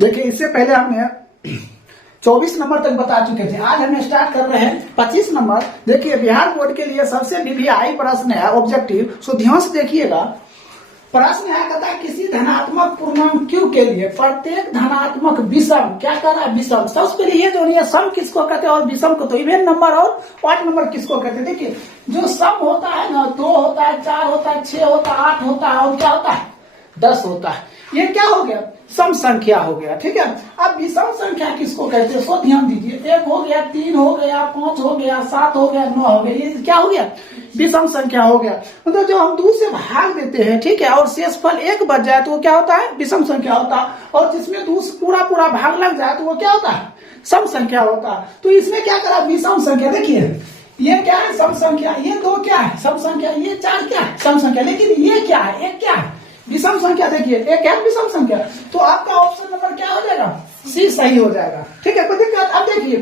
देखिए इससे पहले हमने 24 नंबर तक बता चुके थे। आज हम स्टार्ट कर रहे हैं 25 नंबर। देखिए बिहार बोर्ड के लिए सबसे वीवीआई प्रश्न है ऑब्जेक्टिव, सो ध्यान से देखिएगा। प्रश्न है कहता है किसी धनात्मक पूर्णांक q के लिए प्रत्येक धनात्मक विषम, क्या कर रहा है विषम। सबसे पहले ये जो है सम किसको कहते हैं और विषम को तो इवेन नंबर और ऑड नंबर किसको कहते हैं। देखिए जो सम होता है ना 2 होता है, 4 होता है, 6 होता है, 8 होता है और क्या होता है 10 होता है। ये क्या हो गया सम संख्या हो गया, ठीक है। अब विषम संख्या किसको कहते हैं सो ध्यान दीजिए। 1 हो गया, 3 हो गया, 5 हो गया, 7 हो गया, 9 हो गया, ये क्या हो गया विषम संख्या हो गया। मतलब जो हम 2 से भाग देते हैं, ठीक है, और शेषफल 1 बच जाए तो वो क्या होता है विषम संख्या होता है। और जिसमें 2 से पूरा भाग लग जाए तो वो क्या होता है सम संख्या होता है। तो इसमें क्या करा विषम संख्या। देखिए ये क्या है सम संख्या, ये 2 क्या है सम संख्या, ये 4 क्या है सम संख्या, लेकिन ये क्या है एक क्या है विषम संख्या। देखिए एक है विषम संख्या, तो आपका ऑप्शन नंबर क्या हो जाएगा सी सही हो जाएगा, ठीक है। कोई दिक्कत। अब देखिए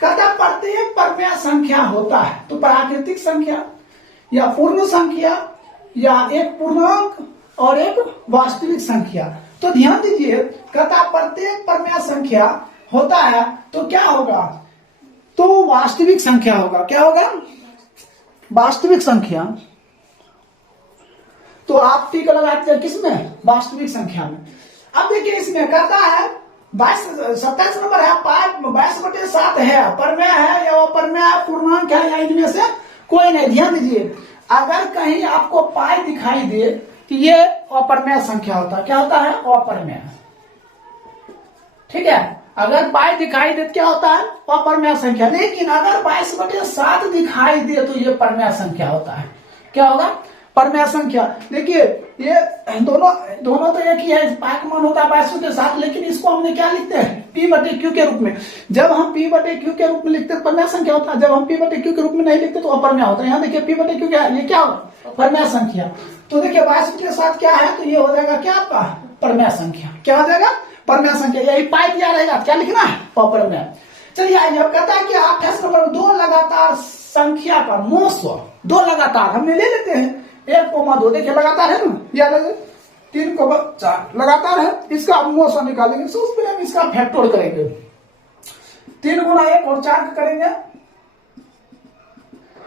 कहता प्रत्येक परमेय संख्या होता है, तो प्राकृतिक संख्या या पूर्ण संख्या या एक पूर्णांक और एक वास्तविक संख्या। तो ध्यान दीजिए कहता प्रत्येक परमेय संख्या होता है तो क्या होगा तो वास्तविक संख्या होगा। क्या होगा वास्तविक संख्या। तो आप टिक लगाते हैं किसमें वास्तविक संख्या में। अब देखिए इसमें कहता है 27 नंबर है 22/7 है, परमेय है या अपर्मेय है, पूर्णांक है या इनमें से कोई नहीं। ध्यान दीजिए अगर कहीं आपको पाई दिखाई दे कि ये अपरमेय संख्या होता है, क्या होता है अपरमेय, ठीक है। अगर पाई दिखाई दे क्या होता है अपरमेय संख्या। लेकिन अगर 22/7 दिखाई दे तो ये परमेय संख्या होता है। क्या होगा परमेय संख्या। देखिए ये दोनों तो एक ही है, पाई का मान होता है 22/7, लेकिन इसको हमने क्या लिखते हैं p/q के रूप में। जब हम p/q के रूप में लिखते हैं परमेय संख्या होता है, जब हम p/q के रूप में नहीं लिखते तो अपरमेय होता है। यहाँ देखिए p/q क्या है, ये क्या होगा परमेय संख्या। तो देखिए 22/7 क्या है, तो ये हो जाएगा क्या आपका परमेय संख्या। क्या हो जाएगा परमेय संख्या। यही पाई दिया रहेगा, क्या लिखना है अपरमेय। चलिए आइए अब कहता है कि 28 नंबर 2 लगातार संख्या का मोस्व, 2 लगातार हमने ले लेते हैं 1,2। देखिए लगातार है ना, या 3,4 लगातार है, इसका मोस्व निकालेंगे। तो उसमें हम इसका फैक्टर करेंगे, 3 गुना 1 और 4 करेंगे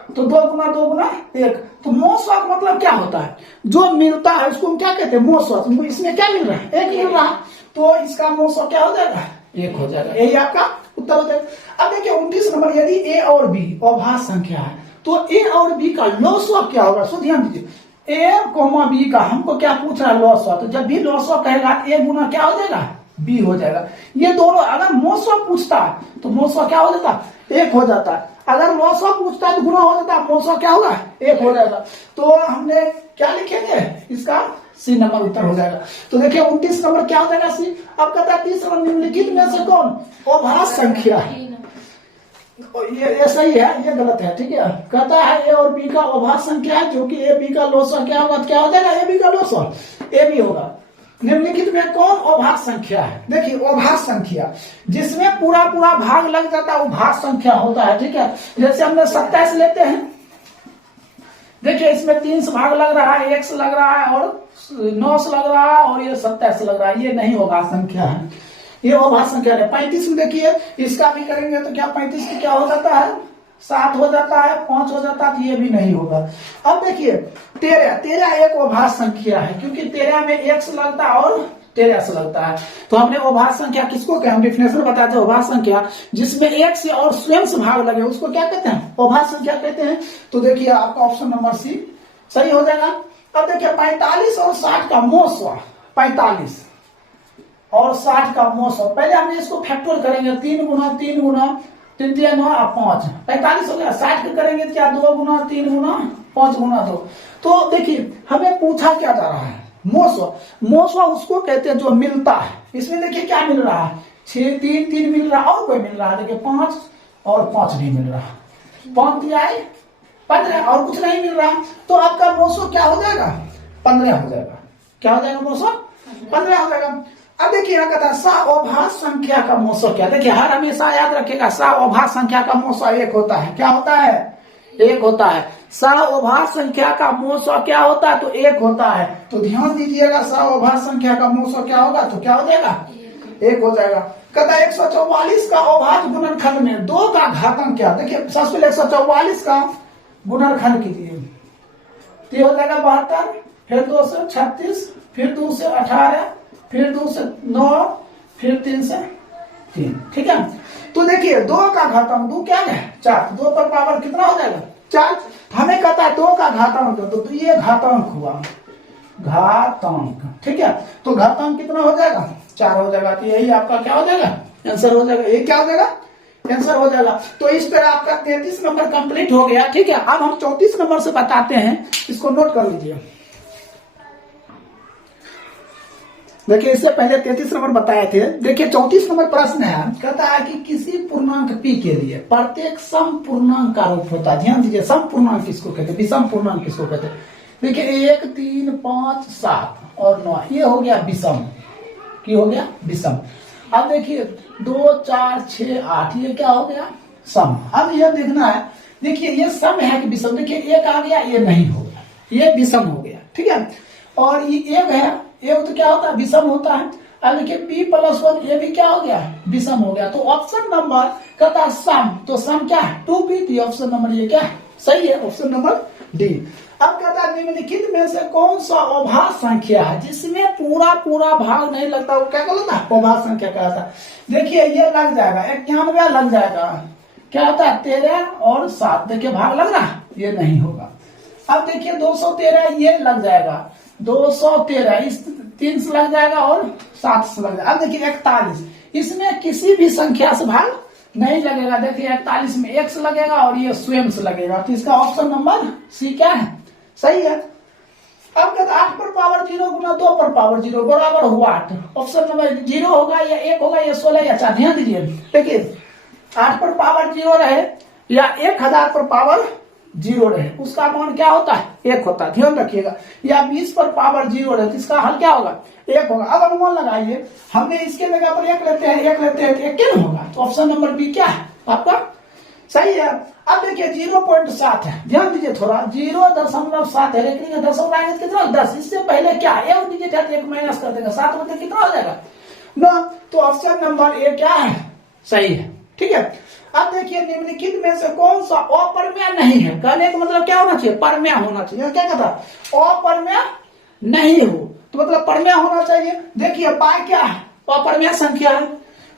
तो 2 गुना 2 गुना 1। तो मोस्व का मतलब क्या होता है जो मिलता है उसको हम क्या कहते हैं मोस्व। इसमें क्या मिल रहा है 1 मिल रहा है, तो इसका मोस्व क्या हो जाएगा 1 हो जाएगा। यही आपका उत्तर हो जाएगा। अब देखिए 29 नंबर यदि ए और बी अभाज्य संख्या है तो ए और बी का लॉसव क्या होगा। सो ध्यान दीजिए ए कोमा बी का हमको क्या पूछ रहा है लॉसव। तो जब भी लॉसव कहेगा ए गुना क्या हो जाएगा बी हो जाएगा। ये दोनों अगर मोस्व पूछता है तो मोस्व क्या हो जाता 1 हो जाता है। अगर लॉसव पूछता है तो गुना हो जाता है, मोस्व क्या होगा 1 हो जाएगा। तो हमने क्या लिखेंगे इसका सी नंबर उत्तर हो जाएगा। तो देखिए 29 नंबर क्या हो जाएगा सी। अब कहता है 30 नंबर निम्नलिखित में से कौन अभाज्य संख्या है। ये सही है, ये गलत है, ठीक है। कहता है ए और बी का अभाज्य संख्या है, जो कि ए बी का लॉसव क्या होगा, क्या हो जाएगा ए बी का लॉसव ए बी होगा। निम्नलिखित में कौन अभाज्य संख्या है। देखिए अभाज्य संख्या जिसमें पूरा भाग लग जाता है वो भाज्य संख्या होता है, ठीक है। जैसे हमने 27 लेते हैं, देखिए इसमें 3 से भाग लग रहा है, 1 से लग रहा है और 9 से लग रहा है और ये 27 से लग रहा है, ये नहीं अभाज्य संख्या है, ये अभाज्य संख्या है। 35 में देखिए इसका भी करेंगे तो क्या 35 की क्या हो जाता है 7 हो जाता है, 5 हो जाता है, तो ये भी नहीं होगा। अब देखिए 13 एक अभाज्य संख्या है, क्योंकि 13 में 1 से लगता है और 13 से लगता है। तो हमने अभाज्य संख्या किसको कहें, हम डिफिनेशन बताते हैं। अभाज्य संख्या जिसमें 1 से और स्वयं से भाग लगे उसको क्या कहते हैं अभाज्य संख्या कहते हैं। तो देखिए आपका ऑप्शन नंबर सी सही हो जाएगा। अब देखिए 45 और 60 का मोस्व, 45 और 60 का मोस्व। पहले हमने इसको फैक्टर करेंगे, 3 गुना 3 गुना 3 3 9 5 45 हो गया। 60 के करेंगे क्या 2 गुना 3 गुना 5 गुना 2। तो देखिए हमें पूछा क्या जा रहा है मोस्व। मोस्व उसको कहते हैं जो मिलता है। इसमें देखिए क्या मिल रहा है 6 3 3 मिल रहा है और कोई मिल रहा है। देखिए 5 और 5 नहीं मिल रहा, 5 दिया है 15 और कुछ नहीं मिल रहा। तो आपका मोस्व क्या हो जाएगा 15 हो जाएगा। क्या हो जाएगा मोस्व 15 हो जाएगा। अब देखिए यहाँ कहता है साअभाज्य संख्या का मोस्व क्या। देखिए हर हमेशा याद रखेगा साअभाज्य संख्या का मोस्व 1 होता है। क्या होता है 1 होता है। साअभाज्य संख्या का मोस्व क्या होता है तो 1 होता है। तो ध्यान दीजिएगा साअभाज्य संख्या का मोस्व क्या होगा तो क्या हो जाएगा 1 हो जाएगा। कहता है 144 का अभाज्य गुणनखंड में 2 का घातांक क्या? देखिए सबसे पहले 144 का गुणनखंड कीजिए, तो ये हो जाएगा 72, फिर 2 से 36, फिर 2 से 18, फिर 2 से 9, फिर 3 से 3। ठीक है, तो देखिए 2 का घातांक 2 क्या है 4, 2 पर पावर कितना हो जाएगा 4। हमें कहता है 2 का घातांक, तो ये घातांक हुआ, घातांक। ठीक है, तो घातांक कितना हो जाएगा 4 हो जाएगा। तो यही आपका क्या हो जाएगा आंसर हो जाएगा। ये क्या हो जाएगा आंसर हो जाएगा। तो इस पे आपका 33 नंबर कंप्लीट हो गया। ठीक है, अब हम 34 नंबर से बताते हैं, इसको नोट कर लीजिए। देखिए इससे पहले 33 नंबर बताए थे। देखिए 34 नंबर प्रश्न है, कहता है कि किसी पूर्णांक p के लिए प्रत्येक सम पूर्णांक का रूप होता है। ध्यान दीजिए, सम पूर्णांक किसको कहते हैं, विषम पूर्णांक किसको कहते हैं। देखिए 1, 3, 5, 7 और 9, ये हो गया विषम, ये हो गया विषम। अब देखिए 2, 4, 6, 8, ये क्या हो गया सम। अब यह देखना है, देखिए ये सम है कि विषम। देखिए 1 आ गया, ये नहीं हो गया, ये विषम हो गया। ठीक है, और ये 1 है, ये तो क्या होता है विषम होता है। अब देखिए p+1, ये भी क्या हो गया विषम हो गया। तो ऑप्शन नंबर कहता है सम, तो सम क्या है 2p, तो ऑप्शन नंबर ये क्या है सही है, ऑप्शन नंबर डी। अब कहता है निम्नलिखित में से कौन सा अभाज्य संख्या है जिसमें पूरा पूरा भाग नहीं लगता, वो क्या कहता है अभाज्य संख्या कहता है। देखिए ये लग जाएगा 91 लग जाएगा, क्या होता है 13 और 7। देखिए भाग लग रहा है, ये नहीं होगा। अब देखिए 213 ये लग जाएगा, 213 इस 3 से लग जाएगा और 7 से लग जाएगा। अब देखिए 41, इसमें किसी भी संख्या से भाग नहीं लगेगा। देखिए 41 में 1 से लगेगा और ये स्वयं से लगेगा। तो इसका ऑप्शन नंबर सी क्या है सही है। अब कहते 8 पर पावर 0 गुना 2 पर पावर 0 बराबर हुआ 8। ऑप्शन नंबर 0 होगा या 1 होगा या 16 या 4। ध्यान दीजिए, देखिए 8 पर पावर 0 रहे या 1000 पर पावर 0 रहे, उसका मान क्या होता है 1 होता है। ध्यान रखिएगा, या 20 पर पावर 0 रहे तो इसका हल क्या होगा 1 होगा। अब अनुमान लगाइए, हमने इसके जगह पर 1 लेते हैं, 1 लेते हैं, 1 क्यों होगा। तो ऑप्शन नंबर बी क्या है आपका सही है। अब देखिए 0.7 है, ध्यान दीजिए थोड़ा, 0.7 है, लेकिन दशमलव लाएंगे कितना 10। इससे पहले क्या एक डिजिट है तो 1 माइनस कर देगा, 7 में कितना हो जाएगा 9। तो ऑप्शन नंबर ए क्या है सही है। ठीक है, अब देखिए निम्नलिखित में से कौन सा अपर्मेय नहीं है। कहने का मतलब क्या होना चाहिए परमेय होना चाहिए। क्या कहता अपर्मेय नहीं हो, तो मतलब परमेय होना चाहिए। देखिए पाई क्या है अपर्मेय संख्या है,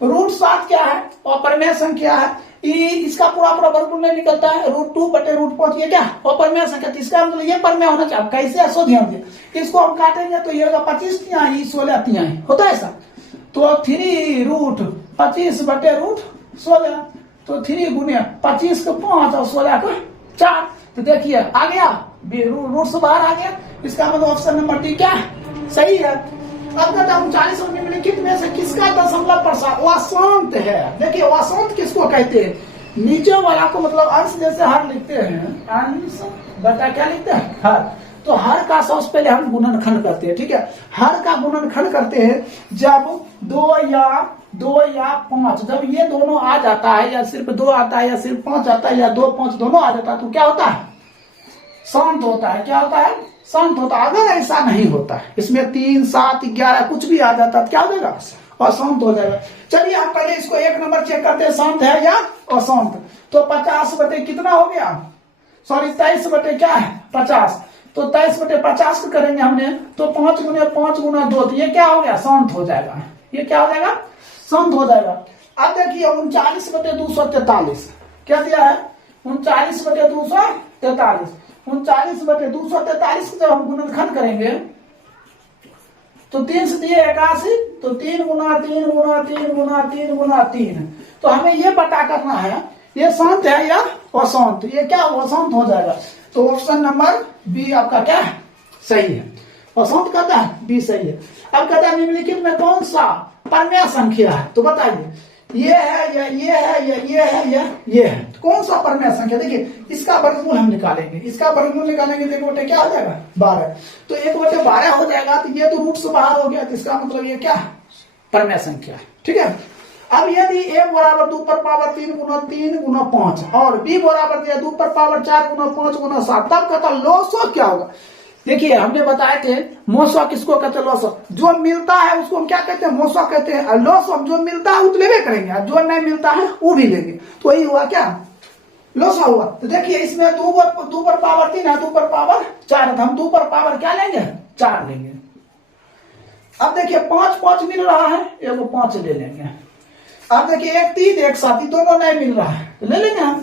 √7 क्या है अपर्मेय संख्या है, इसका पूरा पूरा वर्गमूल नहीं निकलता है, √2/√5 ये क्या अपर्मेय संख्या। इसका मतलब ये परमेय होना चाहिए। कैसे ऐसा ध्यान दिए, इसको हम काटेंगे तो ये होगा 25 तिहाई 16 तिहाई होता है ऐसा। तो 3√25/√16, तो 3 गुने 25 को 5 और 16 को 4। तो देखिए आ गया रूट से बाहर आ गया, इसका मतलब ऑप्शन नंबर डी क्या है सही है। अब कहता हूँ 40 और निम्नलिखित में से किसका दशमलव प्रसार अशांत है। देखिए अशांत किसको कहते हैं, नीचे वाला को मतलब अंश जैसे हर लिखते हैं, अंश बटा क्या लिखते हैं हर। तो हर का सबसे पहले हम गुणनखंड करते हैं। ठीक है, हर का गुणनखंड करते हैं जब 2 या 5, जब ये दोनों आ जाता है, या सिर्फ 2 आता है या सिर्फ 5 आता है, या 2, 5 दोनों आ जाता है, तो क्या होता है शांत होता है। क्या होता है शांत होता है। अगर ऐसा नहीं होता है, इसमें 3, 7, 11 कुछ भी आ जाता है, क्या हो जाएगा अशांत हो जाएगा। चलिए हम पहले इसको 1 नंबर चेक करते हैं, शांत है या अशांत। तो 50 बटे कितना हो गया, सॉरी 23 बटे क्या है 50। तो 23 बटे 50 को करेंगे हमने, तो 5 गुने 5 गुना 2, तो ये क्या हो गया शांत हो जाएगा। ये क्या हो जाएगा शांत हो जाएगा। अब देखिए 39 बटे 243 क्या दिया है 39 बटे 243। 39 बटे 243 जब हम गुणनखंड करेंगे तो 3 से दिए 81, तो 3 गुना 3 गुना 3 गुना 3 गुना 3। तो हमें ये पता करना है ये शांत है या अशांत। ये क्या अशांत हो जाएगा। तो ऑप्शन नंबर बी आपका क्या है सही है। अशांत कहता है बी सही है। अब कहता है निम्नलिखित में कौन सा परमेय संख्या है, तो बताइए ये है या ये है या ये है या ये है। तो कौन सा परमेय संख्या, देखिए इसका वर्गमूल हम निकालेंगे, इसका वर्गमूल निकालेंगे तो 1 बटे क्या हो जाएगा 12। तो 1 बटे 12 हो जाएगा, तो ये तो रूट से बाहर हो गया, तो इसका मतलब ये क्या है परमेय संख्या है। ठीक है, अब यदि a बराबर 2 पर पावर 3 गुना 3 गुना 5 और b बराबर दिया 2 पर पावर 4 गुना 5 गुना 7, तब कहता लॉसो क्या होगा। देखिए हमने बताए थे मोसवा किसको कहते हैं, लॉसव। जो मिलता है उसको हम क्या कहते हैं, मोसवा कहते हैं। और लॉसव जो मिलता है वो तो लेवे करेंगे, और जो नहीं मिलता है वो भी लेंगे। तो वही हुआ क्या, लॉसा हुआ। तो देखिए इसमें 2 पर पावर 3 है, 2 पर पावर 4 है, तो हम 2 पर पावर क्या लेंगे, 4 लेंगे। अब देखिए 5 मिल रहा है, एगो 5 ले लेंगे। अब देखिए 1 3 1 7 दोनों नहीं मिल रहा है, तो ले लेंगे हम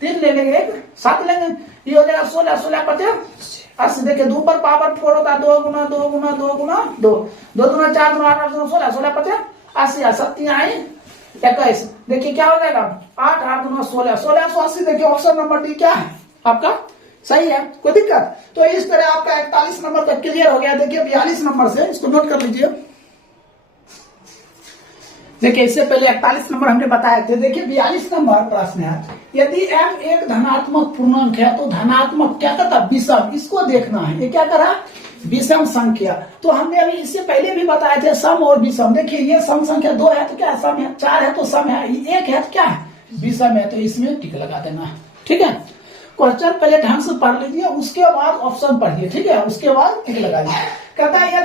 3 ले लेंगे, 1 7 लेंगे। ये हो जाएगा 16 16 50 80। देखिए 2 पर पावर 4 होता है, 2 गुना 2 गुना 2 गुना 2 2 गुना 4 गुना 8 8 16 16 50 80 70 आई 21। देखिए क्या हो जाएगा 8 8 गुना 16 1680। देखिए ऑप्शन नंबर डी क्या है आपका, सही है, कोई दिक्कत। तो इस तरह आपका 41 नंबर तक क्लियर हो गया। देखिए 42 नंबर से इसको नोट कर लीजिए। देखिए इससे पहले 41 नंबर हमने बताए थे। देखिए 42 नंबर प्रश्न है, यदि m एक धनात्मक पूर्णांक है तो धनात्मक क्या करता, विषम, इसको देखना है। ये क्या करा, विषम संख्या। तो हमने अभी इससे पहले भी बताए थे सम और विषम। देखिए ये सम संख्या 2 है तो क्या सम है, 4 है तो सम है, 1 है तो क्या है विषम है, तो इसमें टिक लगा देना, ठीक है। क्वेश्चन पहले ढंग से पढ़ लीजिए, उसके बाद ऑप्शन पढ़िए, ठीक है, उसके बाद टिक लगाइए। कहता है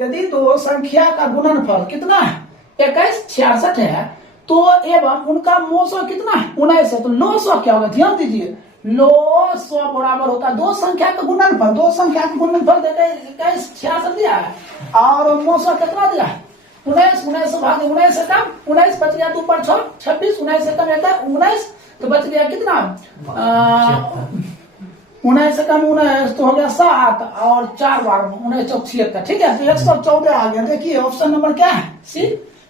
यदि दो संख्या का गुणनफल कितना है 21 66 है, तो एवं उनका मोसो कितना है 19 है, तो लोसो क्या होगा, ध्यान दीजिए, लोसो बराबर होता है 2 संख्या का गुणनफल। 2 संख्या का गुणनफल देते 21 66 दिया है, और मोसो कितना दिया है 19 19 से भाग 19 से कम 19 बच गया, 2 पर 6 26 19 से कम 19 तो बच गया कितना 19 से कम 19 तो हो गया 7 और 4 बार 19 चौक 76, ठीक है, तो 114 आ गया। देखिए ऑप्शन नंबर क्या है, सी,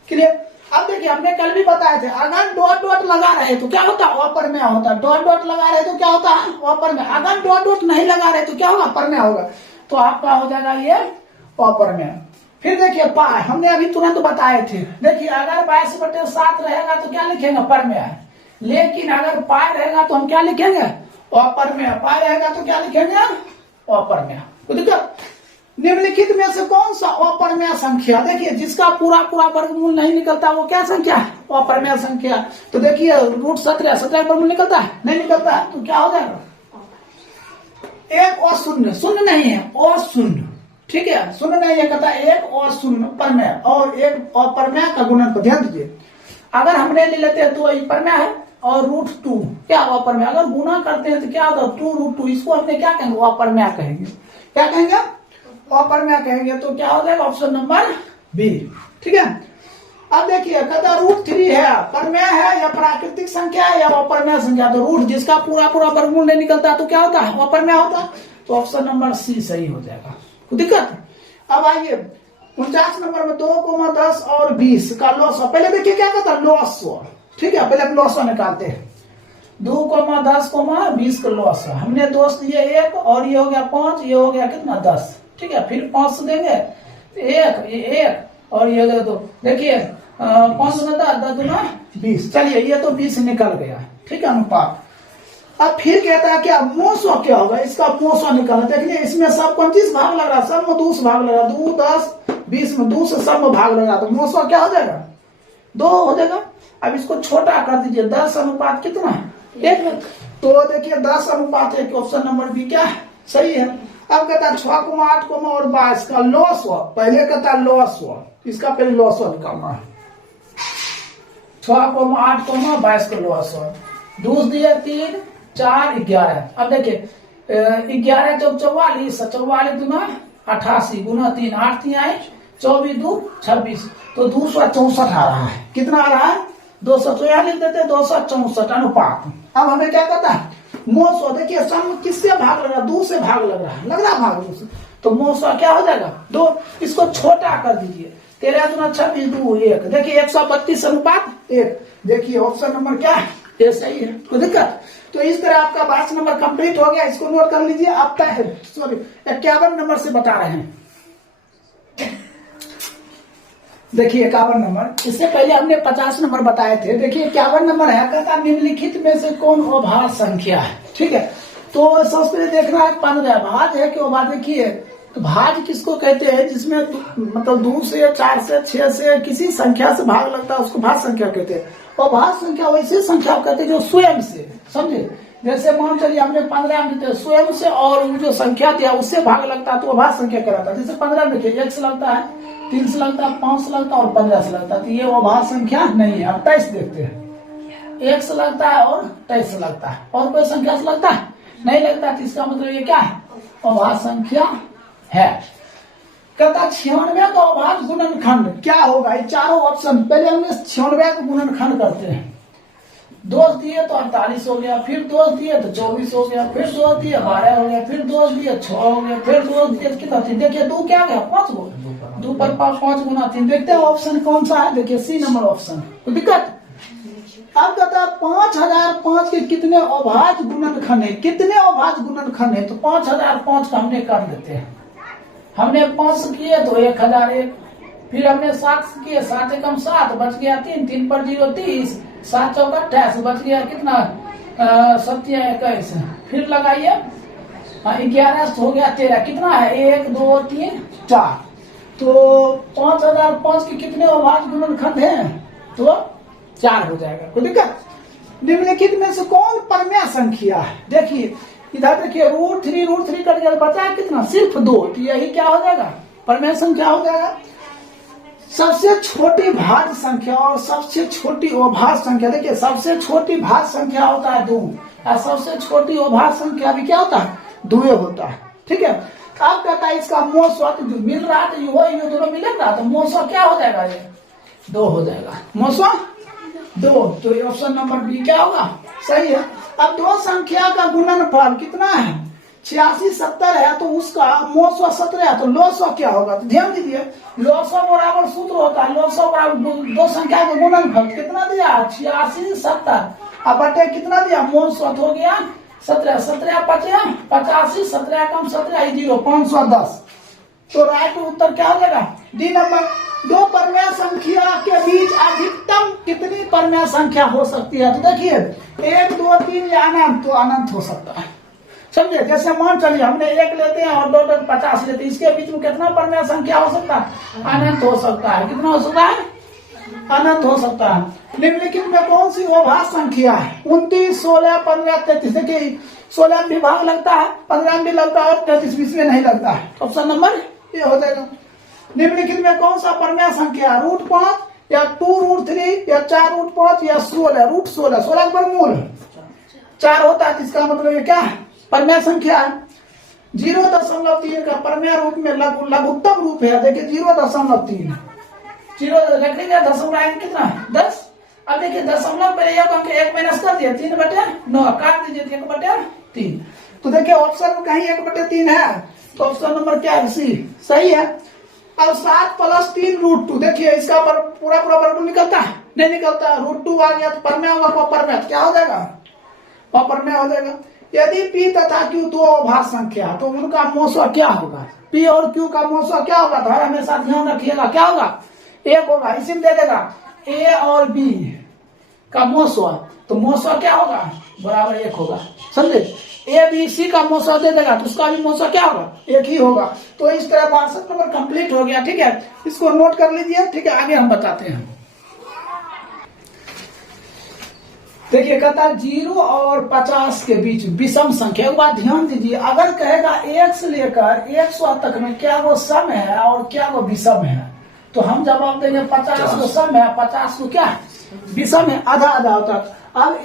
क्लियर। अब देखिए हमने कल भी बताए थे, अगर डॉट डॉट लगा रहे तो क्या होता है, अपर में होता है। डॉट डॉट लगा रहे तो क्या होता है, अपर में। अगर डॉट डॉट नहीं लगा रहे तो क्या होगा, अपर में होगा। तो आपका हो जाएगा ये अपर में। फिर देखिए पाई, हमने अभी तुरंत बताए थे। देखिए अगर 22/7 रहेगा तो क्या लिखेंगे, अपर में है। लेकिन अगर पाई रहेगा तो हम क्या लिखेंगे, अपर में। पाई रहेगा तो क्या लिखेंगे, अपर में। तो देखो निम्नलिखित में से कौन सा अपरमेय संख्या, देखिए जिसका पूरा पूरा वर्गमूल नहीं निकलता वो क्या संख्या है, अपरमेय संख्या। तो देखिए √17 वर्गमूल निकलता है, नहीं निकलता है, तो क्या हो जाएगा, एक अशून्य, शून्य नहीं है, अशून्य, ठीक है, शून्य नहीं है, कहता है एक अशून्य परमेय और एक अपरमेय का गुणनफल। ध्यान दीजिए, अगर हमने ले लेते हैं तो ये परमेय है और √2 क्या अपरमेय। अगर गुणा करते हैं तो क्या होता है 2√2, इसको हमने क्या कहेंगे, अपरमेय कहेंगे। क्या कहेंगे, अपरमेय कहेंगे। तो क्या हो जाएगा ऑप्शन नंबर बी, ठीक है। अब देखिए कहता √3 है, परमेय है या प्राकृतिक संख्या है या अपरमेय संख्या। तो रूट जिसका पूरा पूरा वर्गमूल नहीं निकलता तो क्या होता है, अपरमेय होता है। तो ऑप्शन नंबर सी सही हो जाएगा, कोई दिक्कत। अब आइए 49 नंबर में 2, 10 और 20 का लॉस। पहले देखिए क्या कहता है, लॉस, ठीक है, पहले हम लॉस निकालते हैं। 2, 10, 20 का लॉस है। हमने दोस्त दिए 1 और ये हो गया 5, ये हो गया कितना 10, ठीक है। फिर 5 देंगे 1, ये 1 और ये 2। देखिए 5 10 दूना 20। चलिए ये तो 20 निकल गया, ठीक है, अनुपात। अब फिर कहता है क्या, मोसो क्या होगा, इसका मोसो निकालना। देखिए इसमें सब 25 भाग लग रहा है, सब में 2 से भाग लग रहा है, 2 10 20 में 2 से सब में भाग लग रहा है, तो मोसो क्या हो जाएगा 2 हो जाएगा। अब इसको छोटा कर दीजिए, 10 अनुपात कितना है 1। तो देखिए 10 अनुपात 1, ऑप्शन नंबर बी क्या है, सही है। अब कहता है 6, 8 और 22 का लॉस हुआ। पहले कहता है लॉस हुआ, इसका पहले लॉस हुआ निकालना है। 6, 8, 22 का लॉस हुआ। 2 दिए 3, 4, 11। अब देखिए 11 चौक 44, 44 दूना 88 गुना 3, 8 3 आए 24 2 26। तो 264 आ रहा है। कितना आ रहा है 200, लिख देते 264 अनुपात। अब हमें क्या कहता है, मोसो। देखिए सम किससे भाग लग रहा है, 2 से भाग लग रहा है, भाग 2 से। तो मोसो क्या हो जाएगा 2। इसको छोटा कर दीजिए, 13 दूना 26 2 1। देखिए 132 अनुपात 1। देखिए ऑप्शन नंबर क्या है, ये सही है, कोई दिक्कत। तो इस तरह आपका 22 नंबर कंप्लीट हो गया, इसको नोट कर लीजिए। आप 51 नंबर से बता रहे हैं। देखिए 51 नंबर, इससे पहले हमने 50 नंबर बताए थे। देखिए 51 नंबर है, कहता निम्नलिखित में से कौन अभाज्य संख्या है, ठीक है। तो सबसे पहले देखना है 15 भाज्य है कि अभाज्य। देखिए भाज्य किसको कहते हैं, जिसमें मतलब 2 से 4 से 6 से किसी संख्या से भाग लगता है उसको भाज्य संख्या कहते हैं। अभाज्य संख्या वैसी संख्या कहते हैं जो स्वयं से, समझे। जैसे मान चलिए हमने 15 में तो स्वयं से और जो संख्या दिया उससे भाग लगता है तो अभाज्य संख्या कहलाता है। जैसे 15 में देखिए 1 से लगता है, 3 से लगता है, 5 से लगता है और 15 से लगता है, तो ये अभाज्य संख्या नहीं है। अब 23 देखते हैं, 1 से लगता है और 23 से लगता है, और कोई संख्या से लगता है नहीं लगता, तो इसका मतलब ये क्या है, अभाज्य संख्या है। कहता 96 का अभाज्य गुणनखंड क्या होगा, ये चारों ऑप्शन। पहले हमने 96 का गुणनखंड करते हैं, 2 दिए तो 48 हो गया, फिर 2 दिए तो 24 हो गया, फिर 2 दिए 12 हो गया, फिर 2 दिए 6 हो गया, फिर 2 दिए कितना, देखिए 2 क्या गया 5 गो, 2 पर 5 गुना 3। देखते हैं ऑप्शन कौन सा है, देखिए सी नंबर ऑप्शन। तो दिक्कत अब कहता है 5005 के कितने अभाज्य गुणनखंड है, कितने अभाज्य गुणनखंड है, तो 5005 का हमने कर देते हैं। हमने 5 किए तो 1001, फिर हमने 7 किए, 7 एकम 7 बच गया 3, 3 पर 0 30, 7 चौक 28 बच गया कितना 7 21, फिर लगाइए 11 हो गया 13, कितना है 1 2 3 4। तो 5005 के कितने अभाज्य गुणनखंड हैं, तो 4 हो जाएगा, कोई दिक्कत। निम्नलिखित में से कौन परमेय संख्या है, देखिए इधर देखिए √3 कट गया, बचा है कितना सिर्फ 2, तो यही क्या हो जाएगा, परमेय संख्या हो जाएगा। सबसे छोटी भाज्य संख्या और सबसे छोटी अभाज्य संख्या, देखिए सबसे छोटी भाज्य संख्या होता है 2 और सबसे छोटी अभाज्य संख्या भी क्या होता है 2 होता है, ठीक है। अब कहता है इसका मोसवा जो मिल रहा है, तो ये दोनों मिलेगा तो मोसवा क्या हो जाएगा, ये 2 हो जाएगा, मोसवा 2। तो ये ऑप्शन नंबर बी क्या होगा, सही है। अब 2 संख्या का गुणनफल कितना है 86 70 है, तो उसका मोसवा 17 है, तो लोसवा क्या होगा, तो ध्यान दीजिए लोसवा बराबर सूत्र होता है, लोसवा बराबर 2 संख्या का गुणनफल कितना दिया 86 70, अब बटे कितना दिया मोसवा हो गया 17, 17 85, 17 कम 17 0 510। तो राइट उत्तर क्या हो जाएगा, डी नंबर। 2 परमेय संख्या के बीच अधिकतम कितनी परमेय संख्या हो सकती है, तो देखिए 1 2 3 या अनंत, तो अनंत हो सकता है, समझे। जैसे मान चलिए हमने 1 लेते हैं और 2 50 लेते हैं, इसके बीच में कितना परमेय संख्या हो सकता है, अनंत हो सकता है। कितना हो सकता है, अनंत हो सकता है। निम्नलिखित में कौन सी अभाज्य संख्या है, 29 16 15 33। देखिए 16 में भी भाग लगता है, 15 में भी लगता है और 33 20 में नहीं लगता है, ऑप्शन नंबर ये हो जाएगा। निम्नलिखित में कौन सा परमेय संख्या √5 या 2√3 या 4√5 या 16 √16, 16 पर मूल 4 होता है, इसका मतलब ये क्या है परमेय संख्या है। 0.3 का परमेय रूप में लघुत्तम रूप है, देखिए 0.3 0 रख लीजिए, दशमलव आएंगे कितना 10। अब देखिए दशमलव पहले एक माइनस कर दिया 3/9 काट दीजिए 1/3। तो देखिए ऑप्शन में कहीं 1/3 है, तो ऑप्शन नंबर क्या है सी, सही है। अब 7 + 3 √2, देखिए इसका पूरा वर्गमूल निकलता है, नहीं निकलता है, √2 आ गया तो परमेय होगा, परमेय क्या हो जाएगा, परमेय हो जाएगा। यदि P तथा Q 2 अभाज्य संख्या, तो उनका मोसवा क्या होगा, P और Q का मोसवा क्या होगा, तो हमेशा ध्यान रखिएगा क्या होगा, 1 होगा, इसी में दे देगा A और B का मोसवा, तो मोसवा क्या होगा बराबर 1 होगा, समझे। ABC का मोसवा दे देगा तो उसका भी मोसवा क्या होगा 1 ही होगा। तो इस तरह 62 नंबर कंप्लीट हो गया, ठीक है, इसको नोट कर लीजिए, ठीक है। आगे हम बताते हैं, देखिए कहता है 0 और 50 के बीच विषम संख्या। एक बात ध्यान दीजिए, अगर कहेगा 1 से लेकर 100 तक में क्या वो सम है और क्या वो विषम है, तो हम जवाब देंगे 50 को सम है, 50 को क्या विषम है, आधा आधा होता है। अब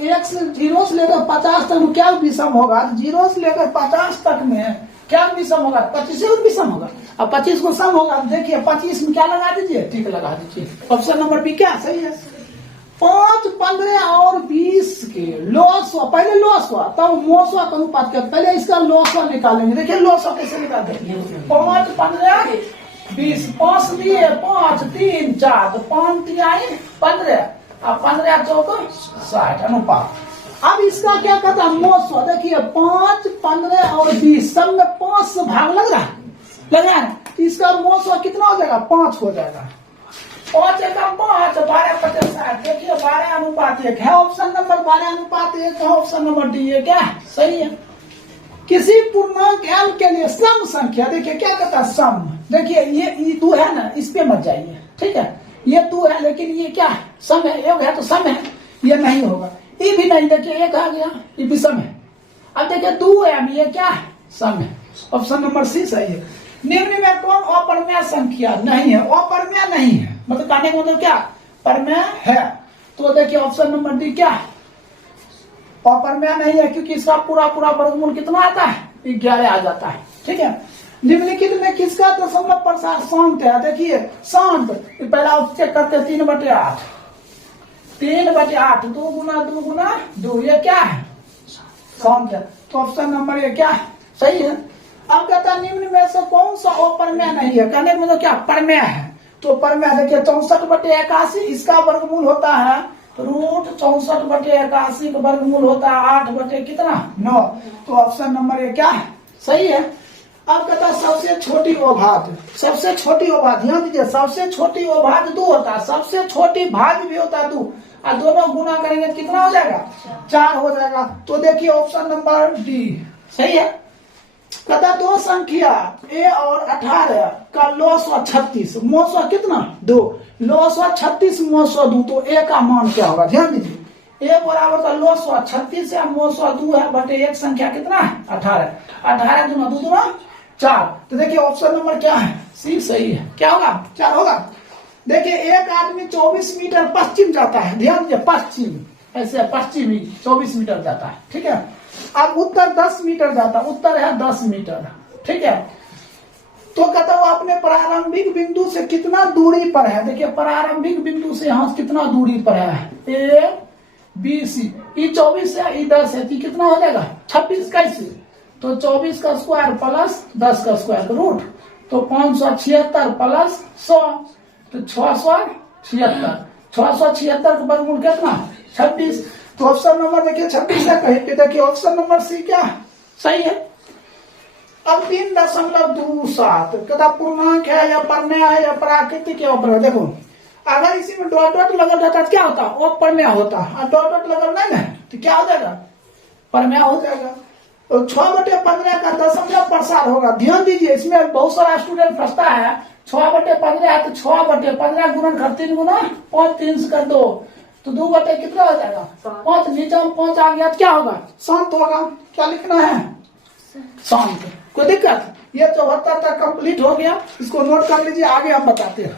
0 से लेकर 50 तक में क्या विषम होगा, 0 से लेकर 50 तक में क्या विषम होगा, 25 विषम होगा। अब 25 को सम होगा, देखिए 25 में क्या लगा दीजिए, ठीक लगा दीजिए, ऑप्शन नंबर बी क्या सही है। 5 15 और 20 के लोसवा, पहले लोसवा तब मोसवा का अनुपात कर, पहले इसका लोसवा निकालेंगे। देखिए लोसवा कैसे निकालते हैं, 5 15 20, 5 दिए 5 3 4, तो 5 3 15, अब 15 चौक 60 अनुपात। अब इसका क्या कहता है मोसवा, देखिए 5 15 और 20 सब में 5 से भाग लग रहा है, इसका मोसवा कितना हो जाएगा 5 हो जाएगा, 5 एकम 5 12 50 60। देखिए 12:1 है, ऑप्शन नंबर 12:1 है, ऑप्शन नंबर डी है क्या सही है। किसी पूर्णांक m के लिए सम संख्या, देखिए क्या कहता है सम, देखिए ये 2 है ना, इस पे मत जाइए, ठीक है, ये 2 है लेकिन ये क्या है सम है, 1 है तो सम है, ये नहीं होगा, ये भी नहीं, देखिए 1 आ गया, ये भी सम है, अब देखिए 2 m, ये क्या है? सम है। ऑप्शन नंबर सी सही है। निम्न में कौन अपरमेय संख्या नहीं है? अपरमेय नहीं है मतलब कहने का मतलब क्या? परमेय है। तो देखिए ऑप्शन नंबर डी क्या है? अपरमेय नहीं है, क्योंकि इसका पूरा पूरा वर्गमूल कितना आता है? 11 आ जाता है। ठीक है। निम्नलिखित में किसका दशमलव प्रसार शांत है? देखिए शांत, पहला चेक करते 3/8, 3/8, 2 गुना 2 गुना 2, ये क्या है? शांत है। तो ऑप्शन नंबर ये क्या है? सही है। अब कहता है निम्न में से कौन सा अपरमेय नहीं है? कहने में तो क्या परमेय है? तो परमेय देखिए 64/81, इसका वर्गमूल होता है √64/81 का वर्गमूल होता है 8 कितना? 9। तो ऑप्शन नंबर ये क्या है? सही है। अब कहता है सबसे छोटी अवभाज्य, सबसे छोटी अवभाज्य, ध्यान दीजिए, सबसे छोटी अवभाज्य 2 होता है, सबसे छोटी भाज्य भी होता है 2, और दोनों गुना करेंगे तो कितना हो जाएगा? 4 हो जाएगा। तो देखिए ऑप्शन नंबर डी सही है। कहता 2 संख्या a और 18 का लॉग 36, मोसो कितना? 2, लॉग 36 मोसो 2, तो a का मान क्या होगा? ध्यान दीजिए, a बराबर का लॉग 36 है, मोसो 2 है, बटे एक संख्या कितना है? 18, 18 दूना 2 दूना 4। तो देखिए ऑप्शन नंबर क्या है? सी सही है। क्या होगा? 4 होगा। देखिए एक आदमी 24 मीटर पश्चिम जाता है, ध्यान दीजिए, पश्चिम, ऐसे पश्चिमी 24 मीटर जाता है। ठीक है। अब उत्तर 10 मीटर जाता है, उत्तर है 10 मीटर। ठीक है। तो कहता हूं अपने प्रारंभिक बिंदु से कितना दूरी पर है? देखिए प्रारंभिक बिंदु से यहां कितना दूरी पर है? ए बी सी, ई 24 है, ई 10 है, कितना हो जाएगा? 26 कैसे? तो 24 का स्क्वायर प्लस 10 का स्क्वायर का रूट, तो 576 प्लस 100, तो 676, 676 का वर्गमूल कितना? 26। तो ऑप्शन नंबर देखिए 26 है कहीं पे। देखिए ऑप्शन नंबर सी क्या सही है। अब 3.27 कहता पूर्णांक है या परमेय है या प्राकृतिक या अपरमेय? देखो अगर इसी में डॉट डॉट लगल रहता तो क्या होता? अपरमेय होता, और डॉट डॉट लगल नहीं है तो क्या हो जाएगा? परमेय हो जाएगा। तो 6/15 का दशमलव प्रसार होगा। ध्यान दीजिए, इसमें बहुत सारा स्टूडेंट फंसता है। 6/15 है तो 6/15 गुणन कर 3 गुना 5, 3 से कर 2, तो 2 बटे कितना हो जाएगा? 5, नीचे में 5 आ गया तो क्या होगा? शांत होगा। क्या लिखना है? शांत। कोई दिक्कत? ये 74 तक कंप्लीट हो गया, इसको नोट कर लीजिए, आगे हम बताते हैं।